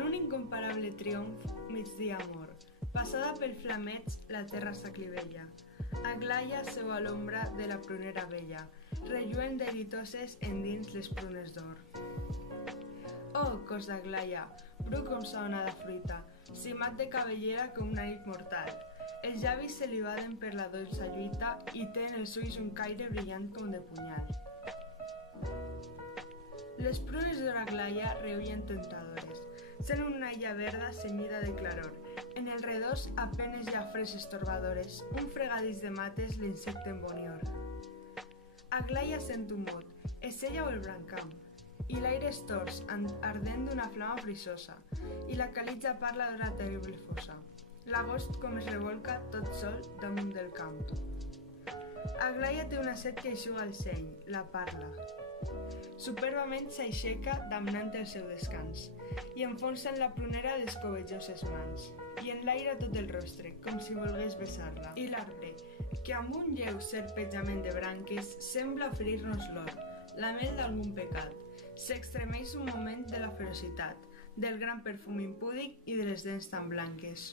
En un incomparable triomf, migdia amor, passada pel flameig la terra s'aclivella. Aglaia seu a l'ombra de la prunera vella, relluent delitoses endins les prunes d'or. Oh, cos d'Aglaia, bru com sa onada fruita, cimat de cabellera com una nit mortal. Els llavis se li baden per la dolça lluita i té en els ulls un caire brillant com de punyal. Les prunes d'or Aglaia reullen tentadores, sent una illa verda cenyida de claror. En el redós apenes hi ha freses torbadores, un fregadís de mates l'insecten bonior. Aglaia sent un mot, és ella o el brancam, i l'aire és tors, ardent d'una flama frisosa, i la calitja parla d'una terrible fossa. L'agost com es revolca tot sol damunt del camp. Aglaia té una set que eixuga el seny, la parla. Superbament s'aixeca damnant el seu descans i enfonsa en la prunera les covelloses mans i enlaira tot el rostre, com si volgués besar-la. I l'arbre, que amb un lleu serpejament de branques sembla oferir-nos l'or, la mel d'algun pecat, s'extremeix un moment de la ferocitat, del gran perfum impúdic i de les dents tan blanques.